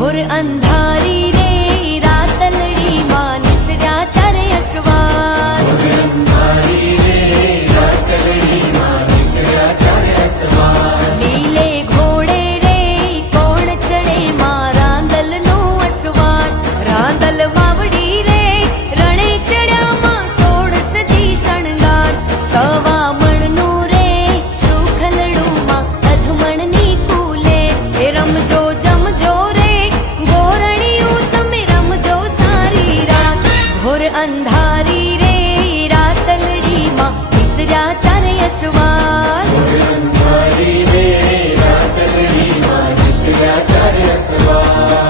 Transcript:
ઘોર અંધારી રે રાતલડી માં નિસર્યા ચારે અસવાર લીલે ઘોડે રે કોણ ચડે માં રાંદલ નો અસવાર રાંદલ વાવડી રે રણે ચડ્યા માં 16 સજી શણગાર સવા મણનું રે સુખલડું માં અધમણની કુલે એ રમજો જમજો રે ગોરણિયું તમે રમજો સારી રાત ઘોર અંધારી રે રાતલડી માં નિસર્યા ચારે અસવાર અંધારી રે રાતલડી માં નિસર્યા ચારે અસવાર